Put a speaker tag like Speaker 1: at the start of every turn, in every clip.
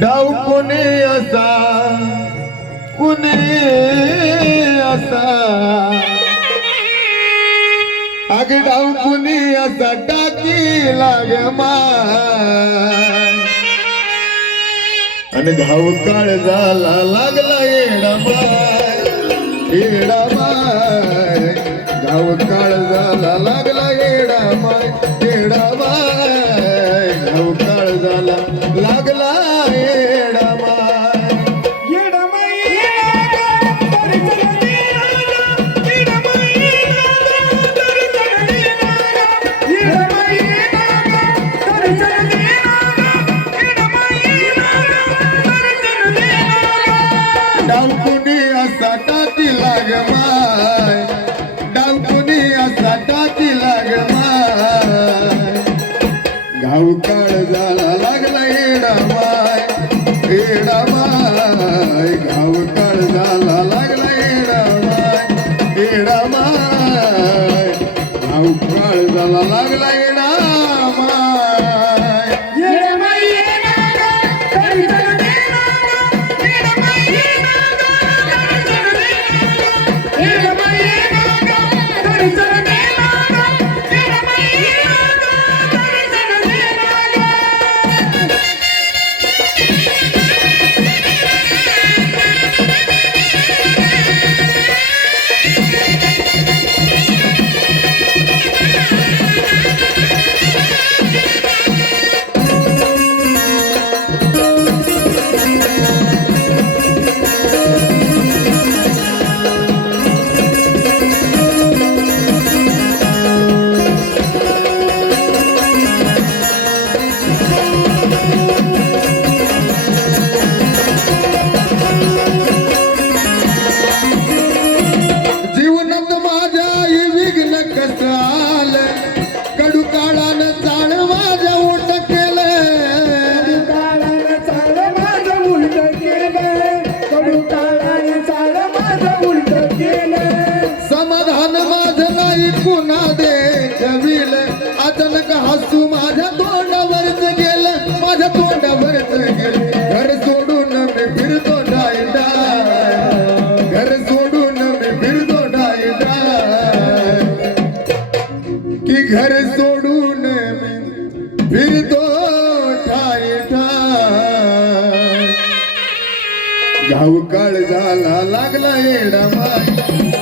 Speaker 1: डाव कोणी असा कुणी असा? अग डाव कुणी असा टाकी लाग आणि घाव काळ झाला लागला येडा माय येडा माय. अवकाळ झाला लागला येडा माय येडा माय अवकाळ झाला असू माझ्या तोंडावरच गेलं माझ्या तोंडावरच गेलं. घर सोडून मी फिरतो डायडा घर सोडून मी फिरतो डायदा. की घर सोडून मी फिरतो ठाय ठाय गाव काळ झाला लागला येडा माय.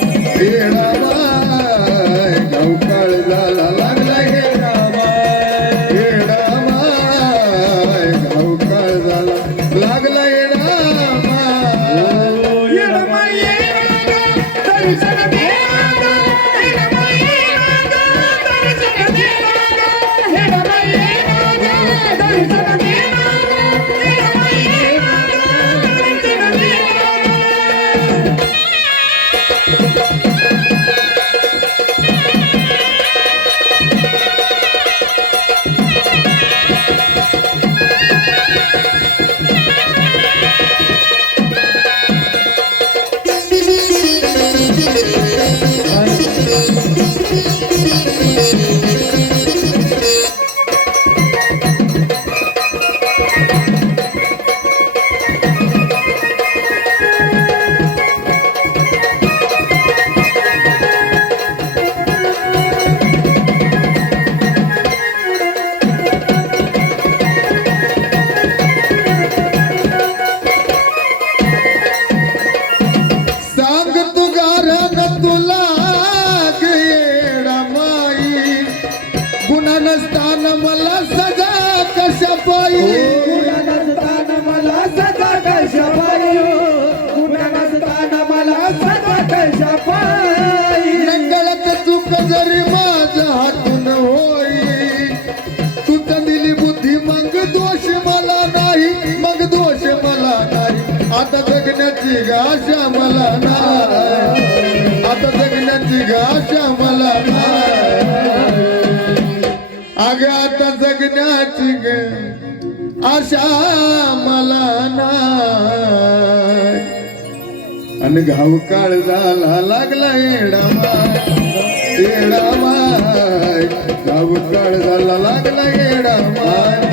Speaker 1: जगण्याची गा श्यामला नाय आता जगण्याची गा श्यामला नाय अग आता जगण्याची ग आशा मला नाय आणि घाव काळ झाला लागला येडा माय येडा माय. घाव काळ झाला लागला येडा माय.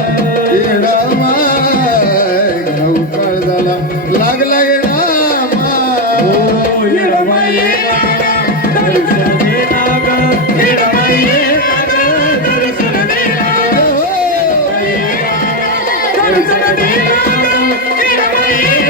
Speaker 1: Mira,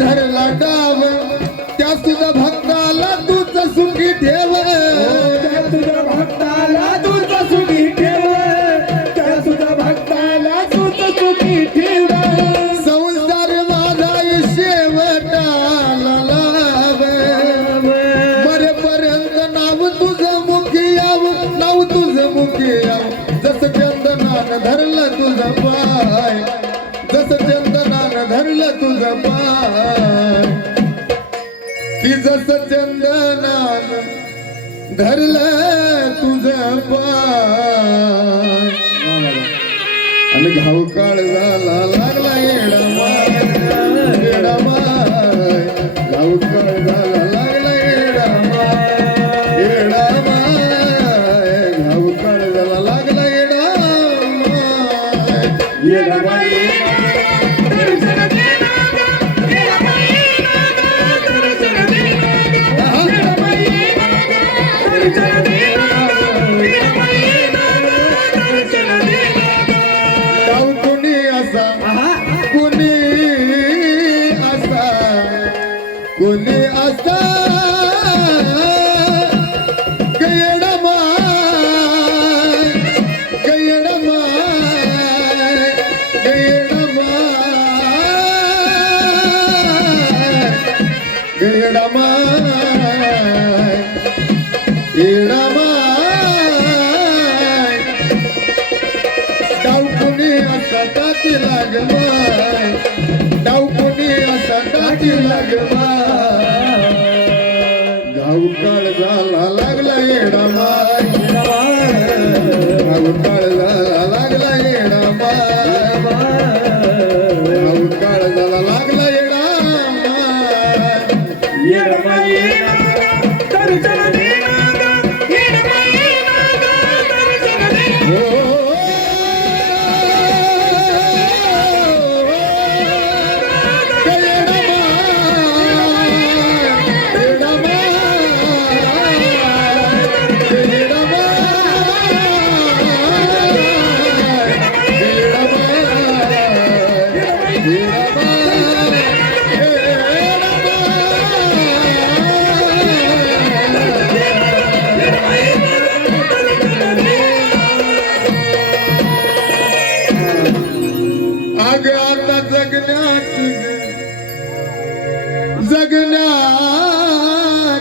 Speaker 1: ધર લટાવો धरलं
Speaker 2: तुझ
Speaker 1: पाय आणि घावकाळ झाला लागला येडा. लागवाय डावकुनी असा दाटी लागवाय